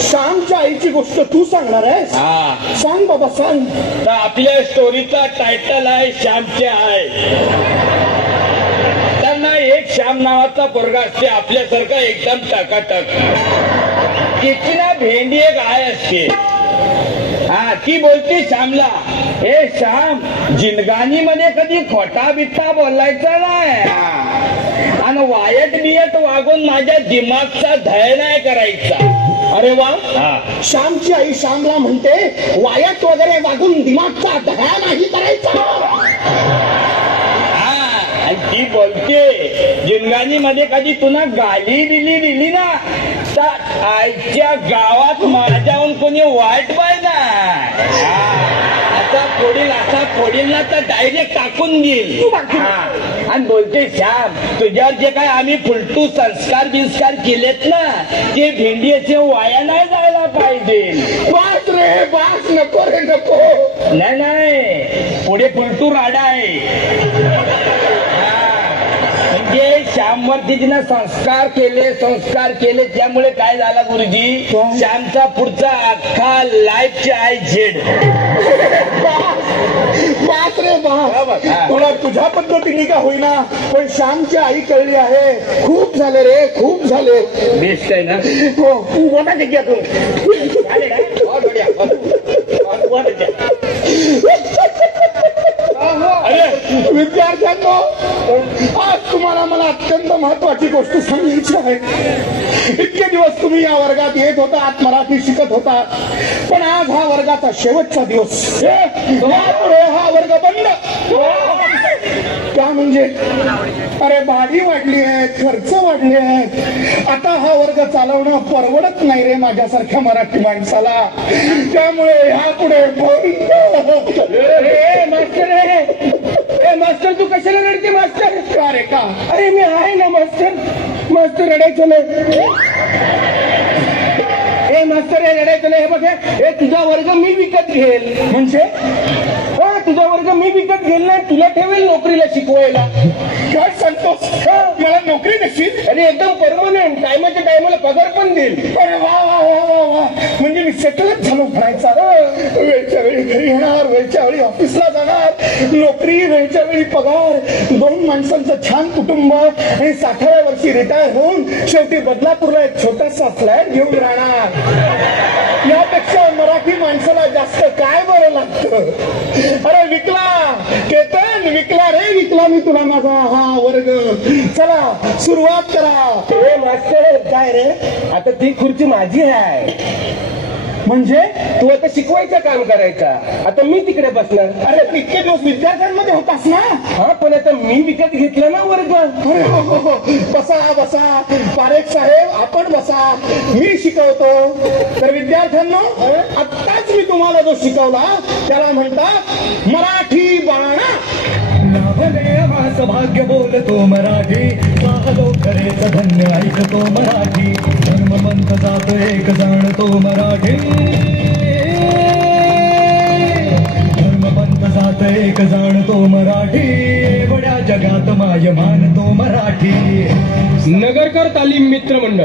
श्यामच्या आईची गोष्ट तू सांगणार आहेस? हा, सांग बाबा सांग. तर आपल्या स्टोरीचा टायटल आहे श्यामची आई. त्यांना एक श्याम नावाचा पोरगा असते, आपल्यासारखा एकदम टकाटक. तिची ना भेंडी एक आय असते. हा, ती बोलते श्यामला, हे श्याम, जिंदगानीमध्ये कधी खोटा बिट्टा बोलायचा नाही आणि वायट बियट वागून माझ्या दिमागचा धय नाही करायचा. अरे वा. हा, श्यामची आई श्यामला म्हणते वायट वगैरे वागून दिमागचा दह्या नाही करायचा. आणि ती बोलते जिंदगानीमध्ये कधी तुला गाली बिली दिली ना तर आईच्या गावात माझ्याहून कोणी वाईट बाय ना असा फोडील ना तर डायरेक्ट टाकून देईल. आणि बोलते श्याम, तुझ्यावर जे काय आम्ही फुलटू संस्कार बिस्कार केलेत ना ते भेंडीचे वाया नाही जायला पाहिजे. बास रे बास, नको रे नको. नाही नाही, पुढे फुलटू राडा आहे. म्हणजे श्यामवरती तिनं संस्कार केले त्यामुळे काय झाला गुरुजी, श्यामचा पुढचा अख्खा लाईफची आई झेड. बास रे बास, तुला तुझ्या पद्धतीने का होईना पण श्यामची आई कळली आहे. खूप झाले रे, खूप झाले. बेस्ट आहे ना. हो, बोला जग्यातून. विद्यार्थ्यांनो, आज तुम्हाला मला अत्यंत महत्वाची गोष्ट सांगायची आहे. इतके दिवस तुम्ही या वर्गात येत होतात, मराठी शिकत होता, पण आज हा वर्गाचा शेवटचा दिवस. यापुढे हा वर्ग बंद. का म्हणजे? अरे भाडी वाढली आहे, खर्च वाढले आहेत. आता हा वर्ग चालवणं परवडत नाही रे माझ्यासारख्या मराठी माणसाला. त्यामुळे ह्यापुढे मास्टर, तू कशाला रडते मास्टर? का रे का? अरे मी आहे ना मास्टर. मास्टर रडायचं नाही. हे मास्टर, हे रडायचं नाही. हे बघ, हे तुझा वर्ग मी विकत घेईल. म्हणजे तुझा वर्ग मी विकत घेईल ना, तुला ठेवेल नोकरीला शिकवायला. काय सांगतोस? मला नोकरी कशी? अरे एकदम परमनंट, टायमाच्या टायमाला पगार पण देईल. अरे वा वा वा वा वा, म्हणजे मी सेटलच झालो म्हणायचा. वेळच्या वेळी घरी येणार, वेळच्या वेळी ऑफिसला जाणार, नोकरी, वेळच्या वेळी पगार, 2 माणसांचं छान कुटुंब आणि 60व्या वर्षी रिटायर होऊन शेवटी बदलापूरला एक छोटासा फ्लॅट घेऊन राहणार. यापेक्षा मराठी माणसाला जास्त काय बरं लागतं? अरे विकला केतन, विकला रे, विकला मी तुला माझा हा वर्ग. चला सुरुवात करा. हे मास्टर, काय रे, आता ती खुर्ची माझी आहे. म्हणजे तू आता शिकवायचं काम करायचा, आता मी तिकडे बसणार. अरे इतके दिवस विद्यार्थ्यांमध्ये होतास ना. हा, पण आता मी विकत घेतला ना वर्ग. अरे हो, बसा बसा पारेख साहेब, आपण बसा, मी शिकवतो. तर विद्यार्थ्यांनो, आत्ताच मी तुम्हाला जो शिकवला त्याला म्हणतात मराठी बाणा. भाग्य बोलतो मराठी, पाहतो खरेच धन्य ऐकतो मराठी. धर्मपंथ जातो एक जाणतो मराठी, धर्मपंथ जात एक जाणतो मराठी. एवढ्या जगात माय मानतो मराठी. नगरकर तालीम मित्र मंडळ.